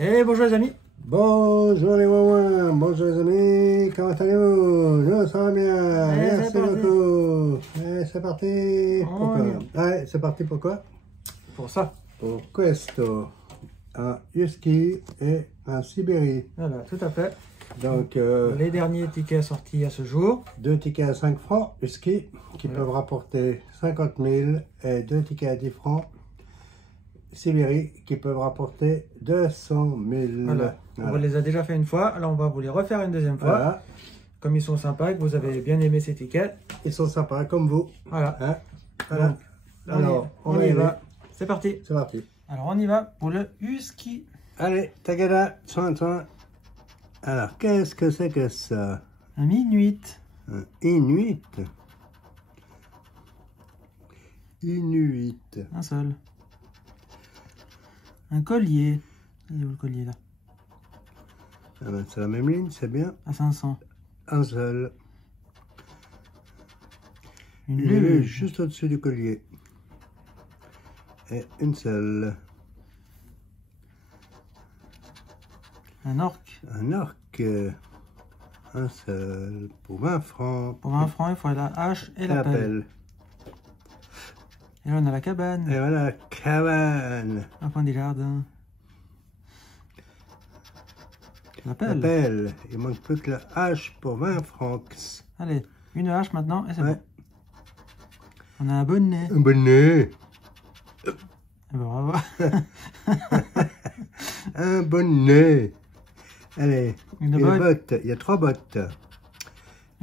Et bonjour les amis. Bonjour les mamans, bonjour les amis, comment allez-vous? Nous, ça va bien, merci beaucoup. Et c'est parti. Pourquoi? Ouais, c'est parti pourquoi? Pour ça. Pour questo, un husky et un Sibérie. Voilà, tout à fait. Donc, les derniers tickets sortis à ce jour. 2 tickets à 5 francs, husky, qui peuvent rapporter 50 000, et 2 tickets à 10 francs, Sibérie, qui peuvent rapporter 200 000. Voilà. On les a déjà fait une fois, alors on va vous les refaire une deuxième fois. Voilà. Comme ils sont sympas et que vous avez bien aimé ces tickets. Ils sont sympas, comme vous. Voilà. Hein? Voilà. Donc, alors, on y va. C'est parti. C'est parti. Alors on y va pour le husky. Allez, Tagada, soin. Alors, qu'est-ce que c'est que ça? Un inuit. Un inuit. Inuit. Un seul. Un collier. Il est où le collier là? Ah ben, c'est la même ligne, c'est bien. À 500. Un seul. Une luge luge. juste au-dessus du collier. Et une seule. Un orc. Un orc. Un seul. Pour 20 francs. Pour 20 francs, il faut la hache et la pelle. Et là, on a la cabane. Et voilà la cabane. Un point des jardins. La pelle. La pelle. Il manque plus que la hache pour 20 francs. Allez, une hache maintenant et c'est ouais. bon. On a un bonnet. Un bonnet. Bravo. Un bonnet. Allez, Une botte. Il y a 3 bottes.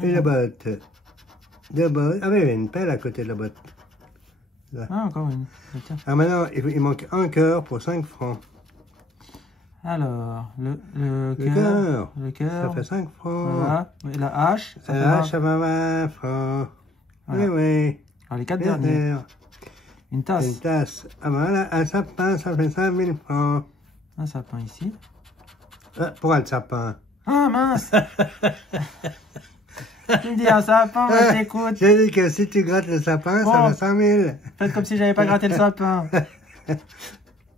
Une botte. 2 bottes. Ah oui, il y a une pelle à côté de la botte. Là. Ah, encore une. Tiens. Ah, maintenant, il manque un cœur pour 5 francs. Alors, le cœur. Le cœur. Ça fait 5 francs. Voilà. Et la hache. Ça la hache, ça va 20 francs. Voilà. Oui. Alors, les 4 derniers. Une tasse. Une tasse. Ah, voilà, un sapin, ça fait 5000 francs. Un sapin ici. Ah, pourquoi le sapin? Ah, mince. Tu me dis un sapin, on t'écoute. J'ai dit que si tu grattes le sapin, bon, ça fait 5000. Faites comme si j'avais pas gratté le sapin.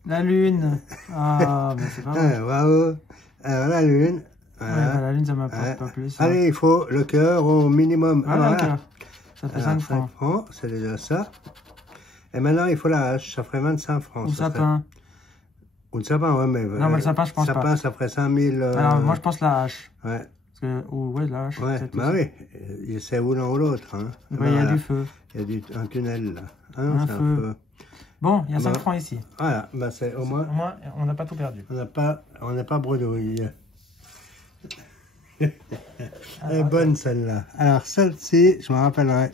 La lune. Ah, mais c'est pas vrai. Bravo. Alors, la lune. Voilà. Ouais, bah, la lune, ça m'apporte pas plus. Allez, il faut le cœur au minimum. Voilà, le cœur. Ça fait 5 francs. 5 francs, c'est déjà ça. Et maintenant, il faut la hache. Ça ferait 25 francs. Ou le sapin. Ou le sapin, ouais, mais... Non, mais le sapin, je pense pas. Le sapin, ça ferait 5000... Alors, moi, je pense la hache. Ouais. Ouais, la hache. Ouais, bah oui. C'est ou l'un ou l'autre. Hein. Il y a du feu. Il y a un tunnel, là. Ah non, un feu. Bon, il y a 5 francs ici. Voilà, bah c'est au moins... Au moins, on n'a pas tout perdu. On n'a pas bredouille. Elle est bonne, celle-là. Alors, celle-ci, je me rappellerai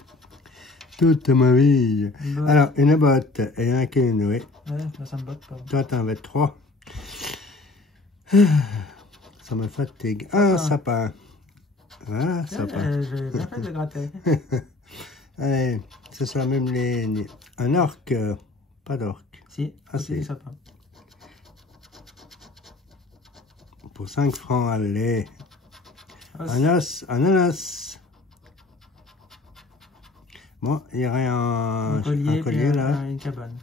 toute ma vie. Alors, une botte et un quinoa. Ouais, ça me botte pas. Toi, t'en veux 3. Ça me fatigue. Un sapin. Voilà, sapin. J'ai bien fait de gratter. Allez, c'est sur la même ligne. Un orc. Pas d'orc. Si, ah, si. Sapin. Pour 5 francs, allez. Os. Un ananas. Bon, il y aurait un collier là. Une cabane.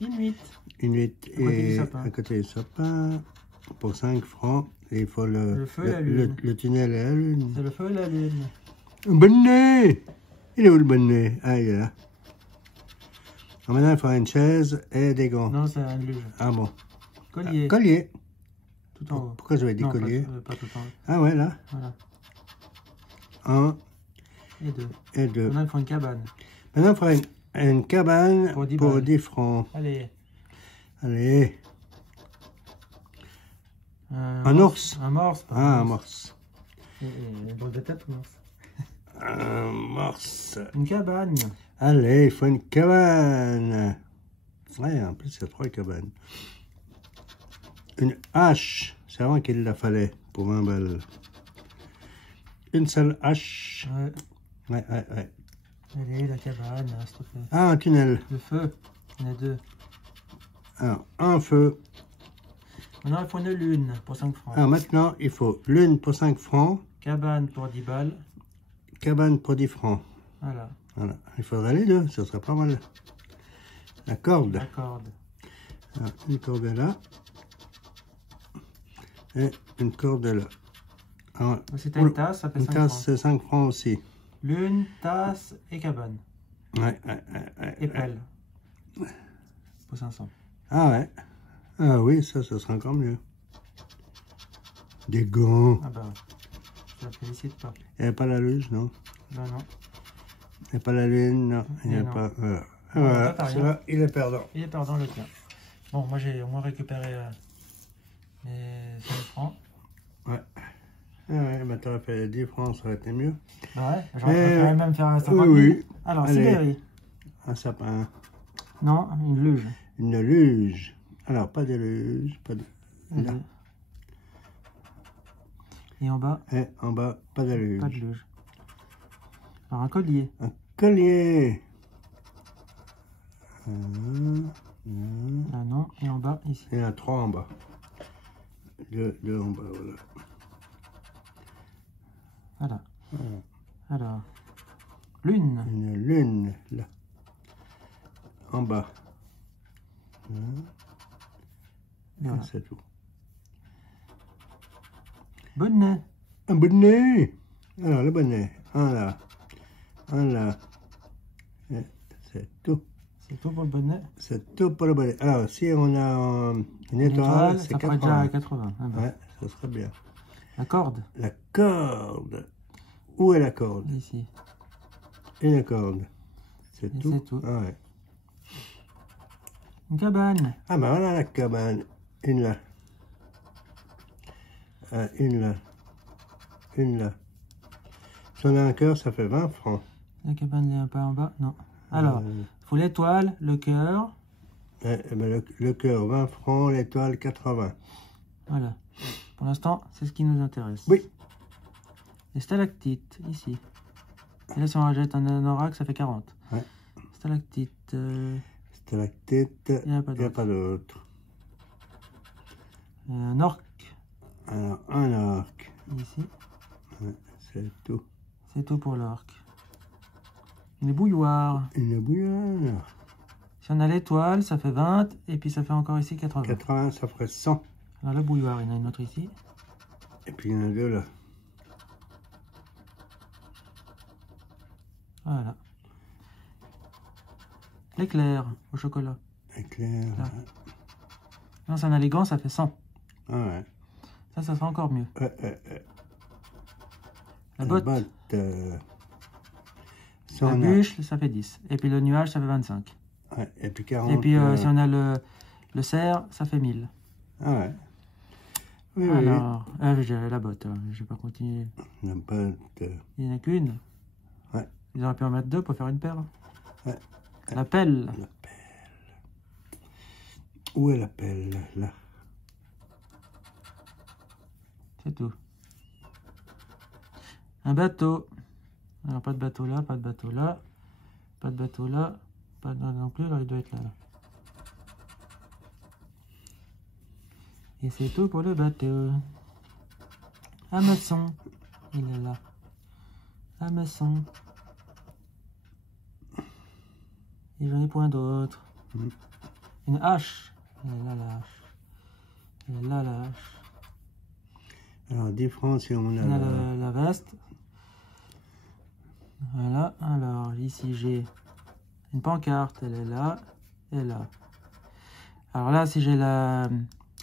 Inuit. Inuit. Et à côté du sapin. Pour 5 francs. Et il faut le feu et la lune. Le tunnel et la lune. C'est le feu et la lune. Un bonnet. Il est où le bonnet? Ah, il est là. Alors maintenant, il faut une chaise et des gants. Non, c'est une luge. Ah bon. Collier. Collier. Tout en haut. Pourquoi je vais dire collier? Pas tout en haut. Ah ouais, là. Voilà. 1 et 2. Maintenant, il faut une cabane. Maintenant, il faut une cabane pour 10 francs. Allez. Allez. Un ours. Un morse. Un morse. Une boule de tête ou morse? Un morse. Une cabane. Allez, il faut une cabane. Ouais, en plus, il y a 3 cabanes. Une hache. C'est avant qu'il la fallait pour 20 balles. Une seule hache. Ouais. Ouais. Allez, la cabane, s'il te plaît. Ah, un tunnel. Le feu. Il y en a 2. Alors, un feu. Maintenant, il faut une lune pour 5 francs. Alors, maintenant, il faut lune pour 5 francs. Cabane pour 10 balles. Cabane pour 10 francs. Voilà. Voilà. Il faudrait les deux, ça serait pas mal. La corde. La corde. Alors, une corde est là. Et une corde là. Alors, Si t'as une tasse, ça fait une 5 tasse, francs. c'est 5 francs aussi. Lune, tasse et cabane. Ouais. Et pelle. Pour 500. Ah ouais. Ah oui, ça sera encore mieux. Des gants. Ah bah ouais. Je la félicite pas. Il n'y a pas la luge, non? Non, non. Il n'y a pas la lune, non. Il n'y a non. pas. Voilà. Bon, Voilà. t'as rien. Celui-là, il est perdant. Il est perdant le tien. Bon, moi j'ai au moins récupéré mes 5 francs. Ouais. Ah ouais, bah t'aurais fait 10 francs, ça aurait été mieux. Ouais, j'aurais préféré même faire 50 000. Oui. Alors, Allez. Sibérie. Un sapin. Non, une luge. Une luge. Alors, pas de luge, pas de. Là. Et en bas, Et en bas, pas de luge. pas de luge. Alors, un collier. Un collier. Là, non. Et en bas, ici. Il y en a 3 en bas. Deux en bas, voilà. Voilà. Voilà. Alors, lune. Une lune, là. En bas. Voilà. C'est tout. Bonnet. Un bonnet. Alors, le bonnet. Un là. Un là. Et c'est tout. C'est tout pour le bonnet. C'est tout pour le bonnet. Alors, si on a une étoile, c'est ça ferait déjà 80. 80. Ah bah. Ouais, ça serait bien. La corde. La corde. Où est la corde? Ici. Une corde. C'est Et tout. c'est tout. Ah ouais. Une cabane. Ah ben voilà la cabane. Une là. Une là. Une là. Si on a un cœur, ça fait 20 francs. La cabane est un peu en bas. Non. Alors, il faut l'étoile, le cœur. Ben le cœur, 20 francs. L'étoile, 80. Voilà. Pour l'instant, c'est ce qui nous intéresse. Oui. Les stalactites, ici. Et là, si on rajoute un oracle, ça fait 40. Ouais. Stalactite. Stalactite. Il n'y a pas d'autre. Un orque, Alors, un arc. ici. Ouais, c'est tout. C'est tout pour l'orque. Une bouilloire. Une bouilloire. Si on a l'étoile, ça fait 20. Et puis ça fait encore ici 80. 80, ça ferait 100. Alors la bouilloire, il y en a une autre ici. Et puis il y en a 2 là. Voilà. L'éclair au chocolat. Éclair. Là. Non, si on a les gants, ça fait 100. Ah ouais. Ça sera encore mieux. La botte. Si La on a- bûche, ça fait 10. Et puis le nuage, ça fait 25. Ouais, et puis 40. Et puis si on a le cerf, ça fait 1000. Ah ouais. Oui, Alors, j'ai la botte, hein. Je vais pas continuer. oui. La botte. Il n'y en a qu'une. Ouais. Ils auraient pu en mettre 2 pour faire une paire. Ouais. La pelle. La pelle. Où est la pelle? Là. C'est tout. Un bateau. Alors, pas de bateau là, pas de bateau là. Pas de bateau là. Pas de non plus, alors il doit être là. Et c'est tout pour le bateau. Hameçon. Il est là. Hameçon. Et j'en ai point d'autre. Une hache. Elle est là, la hache. Elle est là, la hache. Alors, 10 francs si on a On a la veste. Voilà. Alors, ici, j'ai une pancarte. Elle est là. Et là. Alors là, si j'ai la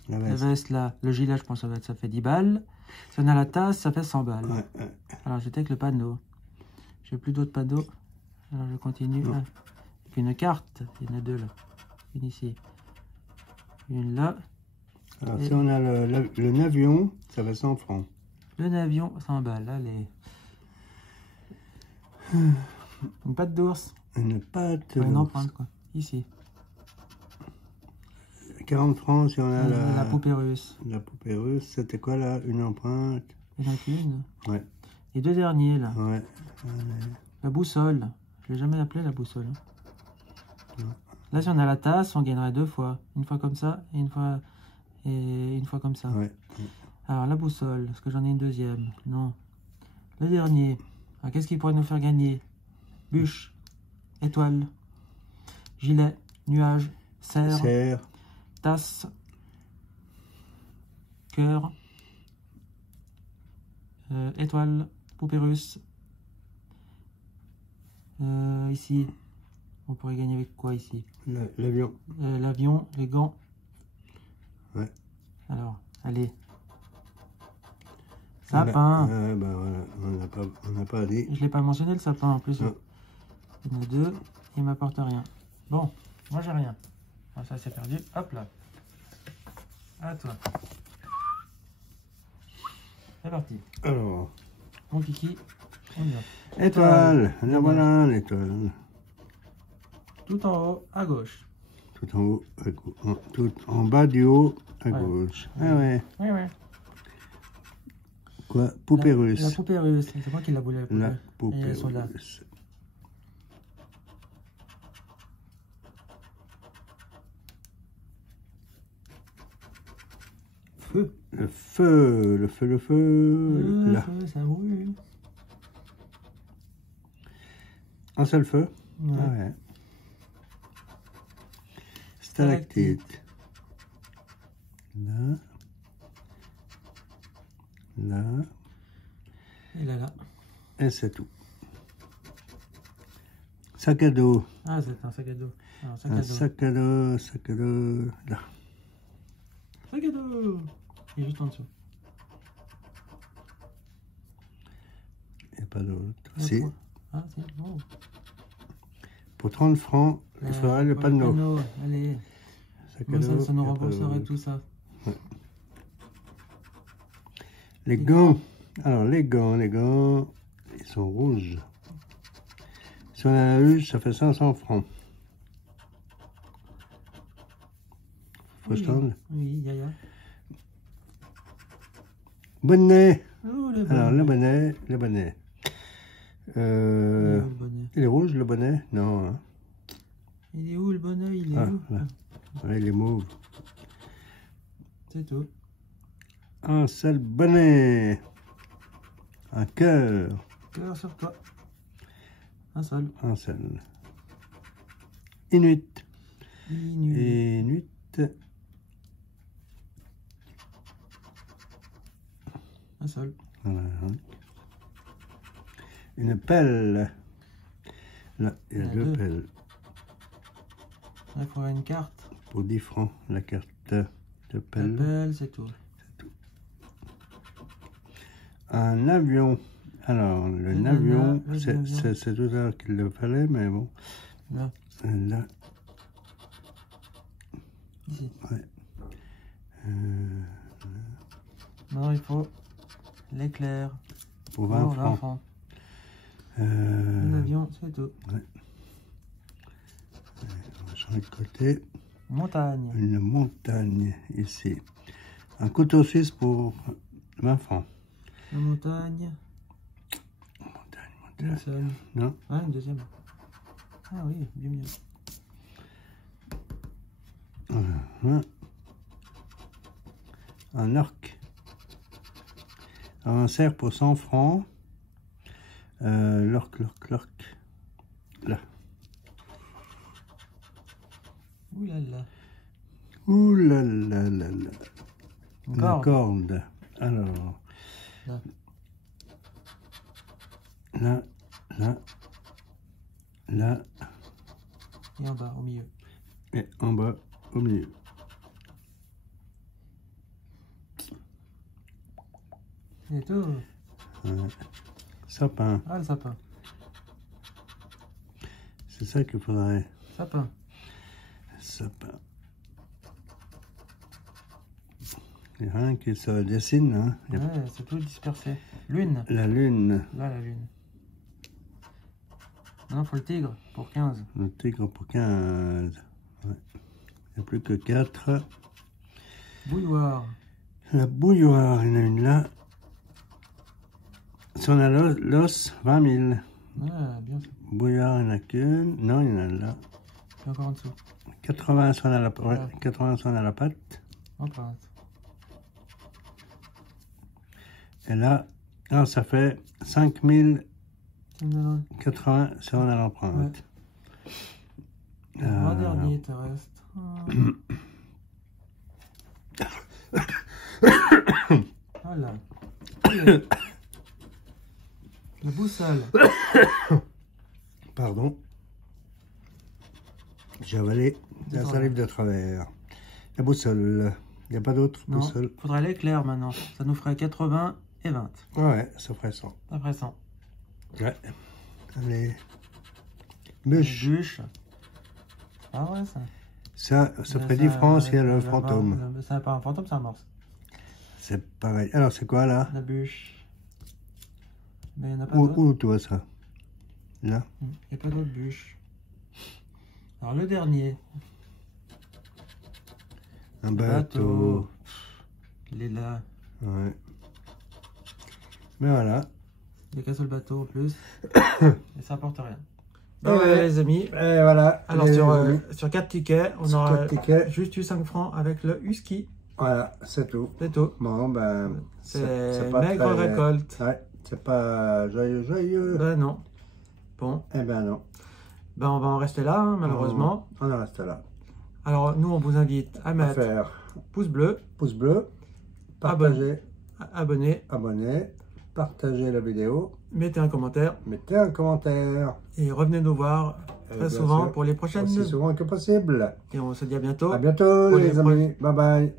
veste, là, le gilet, je pense que ça fait 10 balles. Si on a la tasse, ça fait 100 balles. Ouais. Alors, j'étais avec le panneau. J'ai plus d'autres panneaux. Alors, je continue. Ah. Et puis une carte. Il y en a 2 là. Une ici. Une là. Alors, si on a le navion, ça fait 100 francs. Le navion, 100 balles. Allez. Une patte d'ours. Une pâte. Une empreinte, quoi. Ici. 40 francs si on a La poupée russe. La poupée russe, c'était quoi là? Une empreinte? Il y en a qu'une. Ouais. Les 2 derniers là. Ouais. La boussole. Je l'ai jamais appelée la boussole. Non. Là, si on a la tasse, on gagnerait 2 fois. Une fois comme ça et une fois comme ça. Ouais. Alors, la boussole. Est-ce que j'en ai une deuxième? Non. Le dernier. Alors, qu'est-ce qui pourrait nous faire gagner? Bûche. Étoile. Gilet. Nuage. Cerf. Serre. Tasse. Cœur. Étoile, poupée russe. Ici, on pourrait gagner avec quoi ici? L'avion. L'avion, les gants. Ouais. Alors, allez. Sapin. Ben voilà, on n'a pas dit. Je l'ai pas mentionné le sapin en plus. Non. Il y en a deux, il m'apporte rien. Bon, moi j'ai rien. Bon, ça c'est perdu. Hop là. À toi. C'est parti. Alors. Mon kiki, on y va. Étoile. La voilà l'étoile. Tout en haut, à gauche. Tout en haut, à gauche. Tout en bas du haut, à gauche. Ah ouais. Oui, oui. Quoi? Poupée russe. La poupée russe. C'est moi qui l'a voulu. La poupée Et elles sont là. russe. Feu. Le feu, le feu, le feu. Là. Feu, ça brûle. Un seul feu? Ouais. Ah ouais. Stalactite. Là. Là. Et là, là. Et c'est tout. Sac à dos. Ah, c'est un sac à dos. Alors, sac Un à dos. sac à dos, sac à dos. Là. Sac à dos. Il est juste en dessous. Il n'y a pas d'autre. Il y a Si. quoi? Ah, si. Oh. Pour 30 francs, il faudrait le panneau. Allez. Sac à Bon, dos. ça nous il y a pas rembourserait d'autre. tout ça. Ouais. Les gants. Alors, les gants, ils sont rouges. Si on a la luge, ça fait 500 francs. Faut Oui, stand. oui, Yaya. Bonnet. Oh, le Alors, bonnet. le bonnet. Le bonnet. Il est rouge, le bonnet? Non. Hein. Il est où le bonnet? Il est Ah, où? là. Là, il est mauve. C'est tout. Un seul bonnet. Un cœur. Cœur sur toi. Un seul. Un seul. Inuit. Inuit. Inuit. Un seul. Voilà. Une pelle. Là, il y a deux pelles. Là, il faudrait une carte. Pour 10 francs, la carte de pelle. La pelle, c'est tout. Un avion. Alors, le avion, c'est tout à l'heure qu'il le fallait, mais bon. Là. Là. Ici. Ouais. Non, il faut l'éclair. Pour 20 francs. L'enfant. L'avion, c'est tout. Ouais. On va changer de côté. Montagne. Une montagne, ici. Un couteau suisse pour 20 francs. La montagne. Une Montagne. seule. Non? Ah, une deuxième. Ah oui, bien mieux. Voilà. Un arc. Un cerf pour 100 francs. L'orque. Là. Ouh là là. Ouh là là là là. Une corde. Alors. Là. Là. Et en bas, au milieu. Et en bas, au milieu. Et tout. Sapin. Ah, le sapin. C'est ça qu'il faudrait. Sapin. Sapin. Il n'y a rien qui se dessine. Hein. Ouais, c'est tout dispersé. Lune. La lune. Là, la lune. Non, faut le tigre pour 15. Le tigre pour 15. Ouais. Il n'y a plus que 4. Bouilloire. La bouilloire, il y en a une là. Si on a l'os, 20 000. Ah, bien fait. Bouilloire, il n'y en a qu'une. Non, il y en a là. Et encore en dessous. 80 si on a la, ouais, 80 si on a la pâte. Encore un dessous. Et là, ah, ça fait 5 080 si on a l'empreinte. Ouais. Un dernier, il te reste. Voilà. boussole. Pardon. J'ai avalé la salive de travers. La boussole. Il n'y a pas d'autre boussole. Il faudrait l'éclair maintenant. Ça nous ferait 80 et 20. Ouais, ça ferait 100. Ça ferait 100. Ouais. Allez. Bûche. Bûche. Ah ouais, ça. Ça ferait différence s'il y a le fantôme. C'est pas un fantôme, c'est un morse. C'est pareil. Alors, c'est quoi là? La bûche. Mais il n'y en a pas Où toi ça? Là? Il n'y a pas d'autre bûche. Alors, le dernier. Un bateau. Il est là. Ouais. Mais voilà. Il y a qu'un seul bateau en plus. Et ça apporte rien. Bon, les amis. Et voilà. Alors, sur 4 tickets, on aura juste eu 5 francs avec le husky. Voilà, c'est tout. C'est tout. Bon, ben. C'est maigre récolte. Ouais, c'est pas joyeux. Ben non. Bon. Eh ben non. Ben on va en rester là, hein, malheureusement. On en reste là. Alors, nous, on vous invite à mettre pouce bleu, partager, abonner, partagez la vidéo, mettez un commentaire. Et revenez nous voir très souvent pour les prochaines. Aussi souvent que possible. Et on se dit à bientôt. À bientôt les amis. Bye bye.